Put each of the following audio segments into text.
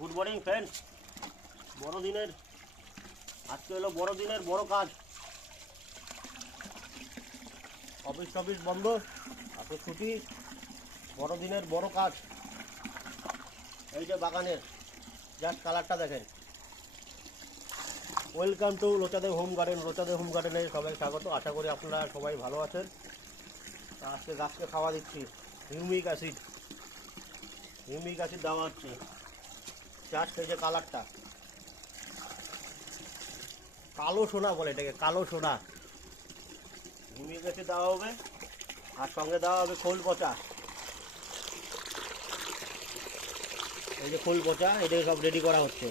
Good morning friends. বড়দিনের আজকে হলো বড়দিনের বড় কাজ। অফিস টফিস বন্ধ, আজকে ছুটি। বড়দিনের বড় কাজ। এই যে বাগানের জাস্ট কালারটা দেখেন। ওয়েলকাম টু লোচাদের হোম গার্ডেন। লোচাদের হোম গার্ডেনে সবাই স্বাগত। আশা করি আপনারা সবাই ভালো আছেন। আজকে গাছকে খাওয়া দিচ্ছি হিউমিক অ্যাসিড। হিউমিক অ্যাসিড দেওয়া হচ্ছে। জাস্ট এই যে কালারটা, কালো সোনা বলে এটাকে, কালো সোনা। হিউমিক অ্যাসিড দেওয়া হবে আর সঙ্গে দেওয়া হবে খোল পচা। এই যে খোল পচা, এটাকে সব রেডি করা হচ্ছে।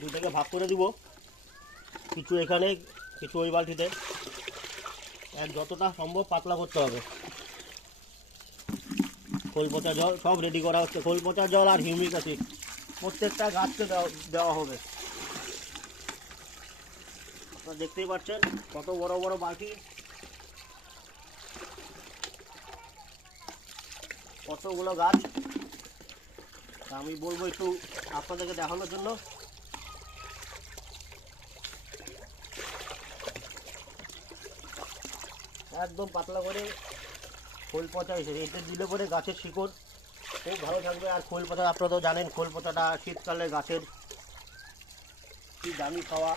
দুটাকে ভাগ করে দিব, কিছু এখানে কিছু ওই বালতিতে। এক যতটা সম্ভব পাতলা করতে হবে। খোল পচা জল সব রেডি করা হচ্ছে। খোল পচা জল আর হিউমিক অ্যাসিড প্রত্যেকটা গাছকে দেওয়া হবে। আপনারা দেখতেই পাচ্ছেন কত বড় বড় বালতি, কতগুলো গাছ। আমি বলবো একটু আপনাদেরকে দেখানোর জন্য। একদম পাতলা করে খোল পচা এসেছে। এটা দিলে পরে গাছের শিকড় খুব ভালো থাকবে। আর খোল পচা আপনারা তো জানেন, খোল পচাটা শীতকালে গাছের কি দামি খাওয়া।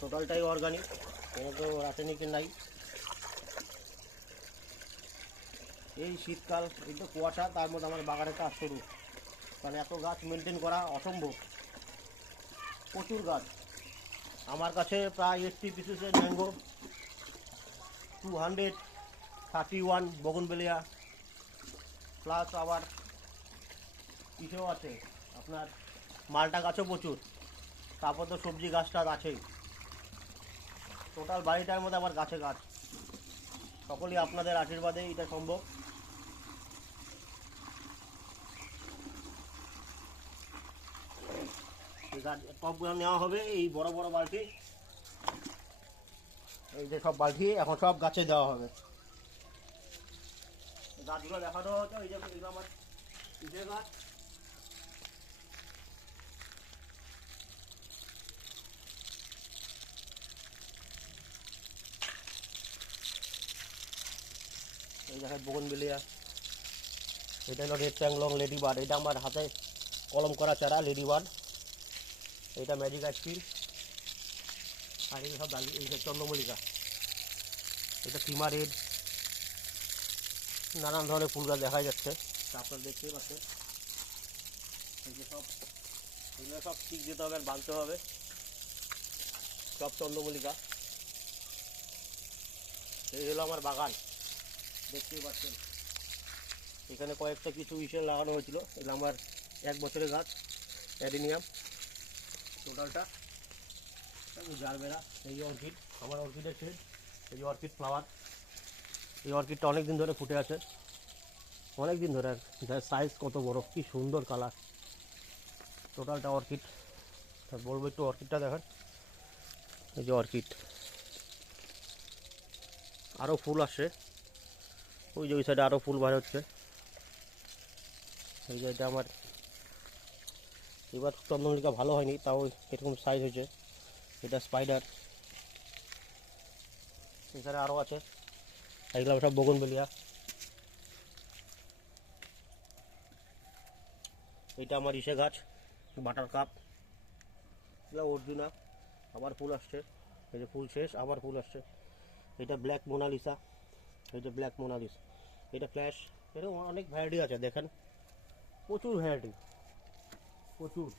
টোটালটাই অর্গানিক, কোনো তো রাসায়নিক নাই। এই শীতকাল, এই তো কুয়াশা, তার মধ্যে আমার বাগানের কাজ শুরু। কারণ এত গাছ মেনটেন করা অসম্ভব। প্রচুর গাছ আমার কাছে, প্রায় 80 পিসেসের ম্যাঙ্গো, 231 বগনবেলিয়া, প্লাস আবার ইসেও আছে আপনার মালটা গাছও প্রচুর। তারপর তো সবজি গাছটা আছেই। টোটাল বাড়িটার মধ্যে আমার গাছে গাছ। সকলেই আপনাদের আশীর্বাদে এটা সম্ভব। টবগুলো নেওয়া হবে, এই বড় বড় বালতি। এই যে সব বালতি এখন সব গাছে দেওয়া হবে। গাছগুলো দেখানো হচ্ছে। এই যে এগুলো আমার ইসে গাছ। এই দেখেন বোগনভিলিয়া। এটা হলো রেড ট্যাংলং লেডি বার্ড। এটা আমার হাতে কলম করা চারা লেডি বার্ড। এটা ম্যাজিক আইসক্রিম। আর এই সব ডালি, এই যে চন্দ্রমল্লিকা। এটা সীমা রেড। নানান ধরনের ফুল গাছ দেখা যাচ্ছে, আপনারা দেখতেই পাচ্ছেন। এই যে সব, এগুলো সব ঠিক দিতে হবে আর বাঁধতে হবে। সব চন্দ্রমল্লিকা। এই হলো আমার বাগান, দেখতেই পাচ্ছেন। এখানে কয়েকটা কিছু ইসে লাগানো হয়েছিল। এটা আমার 1 বছরের গাছ, অ্যাডিনিয়াম টোটালটা। জারবেরা। এই যে অর্কিড, আমার অর্কিডের শেড। এই যে অর্কিড ফ্লাওয়ার। এই অর্কিডটা অনেক দিন ধরে ফুটে আছে, অনেক দিন ধরে। যার সাইজ কত বড়, কি সুন্দর কালার। টোটালটা অর্কিড। বলবো একটু অর্কিডটা দেখেন। এই যে অর্কিড, আরও ফুল আসছে। ওই যে ওই সাইডে আরও ফুল বার হচ্ছে। এই যে এটা আমার এবার চন্দ্রমল্লিকা ভালো হয়নি, তাও এরকম সাইজ হয়েছে। এটা স্পাইডার। এখানে আরও আছে। এগুলো সব বোগনভেলিয়া। এটা আমার ইসে গাছ, বাটার কাপ। এগুলো অর্জুনা। আবার ফুল আসছে। এই যে ফুল শেষ, আবার ফুল আসছে। এটা ব্ল্যাক মোনালিসা। এই যে ব্ল্যাক মোনালিস। এটা ফ্ল্যাশ। এরকম অনেক ভ্যারাইটি আছে দেখেন, প্রচুর ভ্যারাইটি, প্রচুর।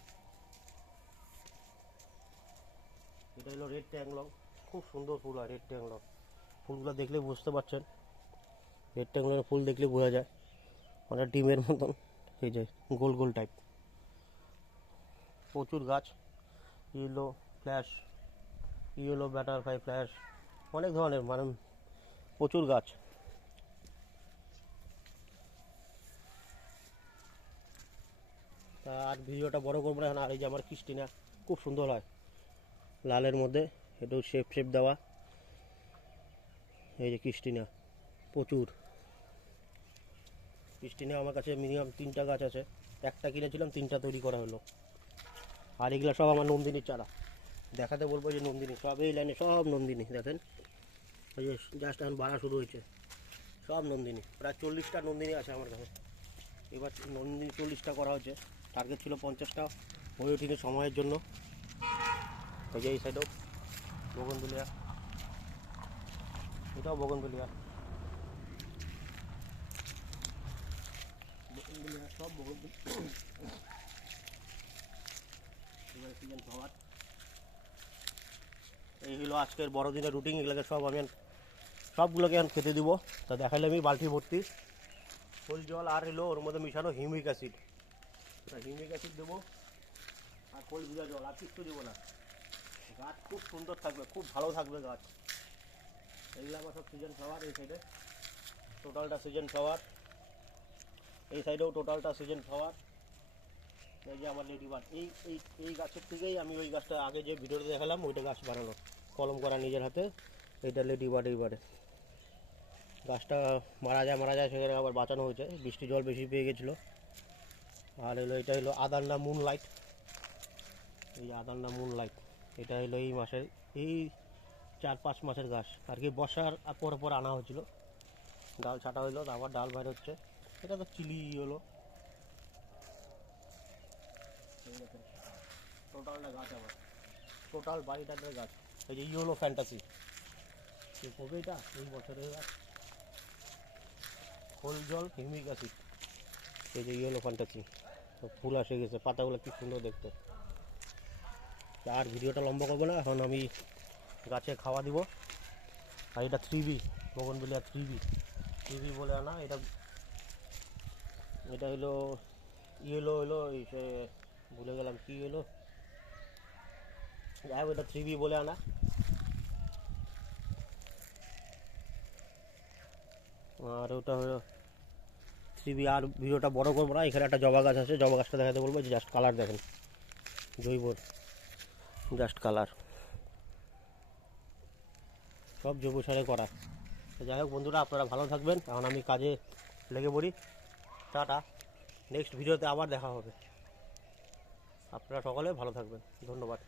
এটা হলো রেড ট্যাংলং। খুব সুন্দর ফুল হয় রেড ট্যাংলং। ফুলগুলো দেখলে বুঝতে পারছেন, রেড ট্যাংলংয়ের ফুল দেখলে বোঝা যায় অনেক ডিমের মতন। এই যে গোল গোল টাইপ। প্রচুর গাছ। Yellow flash, yellow butterfly flash, অনেক ধরনের, মানে প্রচুর গাছ। তা আর ভিডিওটা বড় করবো না এখন। আর এই যে আমার ক্রিস্টিনা, খুব সুন্দর হয় লালের মধ্যে, একটু শেপ শেপ দেওয়া। এই যে ক্রিস্টিনা, প্রচুর। স্টিনে আমার কাছে মিনিমাম 3টা গাছ আছে, একটা কিনেছিলাম 3টা তৈরি করা হলো। আর এগুলো সব আমার নন্দিনীর চারা, দেখাতে বলবো যে নন্দিনী, সব এই লাইনে সব নন্দিনী। দেখেন ওই যে জাস্ট এখন বাড়া শুরু হয়েছে, সব নন্দিনী। প্রায় 40টা নন্দিনী আছে আমার কাছে। এবার নন্দিনী 40টা করা হয়েছে, টার্গেট ছিল 50টা, হয়ে ওঠেনি সময়ের জন্য। এই যে এই সাইডেও বগনভেলিয়া, এটাও বগনভেলিয়া, সব বগনভেলিয়া। এবার সিজন খাবার, এই হলো আজকের বড়দিনের রুটিন। এগুলোকে সব আমি সবগুলোকে এখন খেতে দিব। তা দেখাইলে আমি বালতি ভর্তি ফুল জল, আর হলো ওর মধ্যে মিশানো হিউমিক অ্যাসিড। হিউমিক অ্যাসিড দেবো আর কোল ভিজা জল, আর কিছু দেবো না। গাছ খুব সুন্দর থাকবে, খুব ভালো থাকবে গাছ। এগুলো আমার সব সিজন ফ্লাওয়ার। এই সাইডে টোটালটা সিজন ফ্লাওয়ার, এই সাইডেও টোটালটা সিজন ফ্লাওয়ার। এই যে আমার লেডি বার্ড, এই এই এই গাছের থেকেই আমি ওই গাছটা আগে যে ভিডিওতে দেখালাম ওইটা গাছ বানানো, কলম করা নিজের হাতে। এইটা লেডি বার্ড। এইবারে গাছটা মারা যায়, সেখানে আবার বাঁচানো হয়েছে, বৃষ্টি জল বেশি পেয়ে গেছিলো। আর হলো এটা হলো আদান্না মুনলাইট, এই যে আদান্না মুনলাইট, এটা হলো এই মাসের, এই 4-5 মাসের গাছ আর কি, বর্ষার পর আনা হয়েছিল। ডাল ছাটা হইলো, আবার ডাল বাইর হচ্ছে। এটা তো চিলি হলো। টোটালটা গাছ আবার, টোটাল বাড়িটার গাছ। এই যে ইয়েলো ফ্যান্টাসি, কবে এটা, এই বছরের গাছ। খোল জল হিউমিক অ্যাসিড, এই যে ইয়েলো ফ্যান্টাসি, ফুল আসে গেছে, পাতাগুলো কি সুন্দর দেখতে। আর ভিডিওটা লম্বা করবো না, এখন আমি গাছে খাওয়া দিব। আর এটা 3B বগনভেলিয়া, 3B বলে আনা। এটা এটা হলো ইয়েলো, হলো সে ভুলে গেলাম কি হলো, যাই হোক এটা 3B বলে আনা। আর ওটা হলো 3B। আর ভিডিওটা বড় করবো না, এখানে একটা জবা গাছ আছে, জবা গাছটা দেখাতে বলবো। যে জাস্ট কালার দেখেন, জৈব জাস্ট কালার, সব জৈব সারে করা। যাই হোক বন্ধুরা, আপনারা ভালো থাকবেন। এখন আমি কাজে লেগে পড়ি। টাটা, নেক্সট ভিডিওতে আবার দেখা হবে। আপনারা সকলে ভালো থাকবেন, ধন্যবাদ।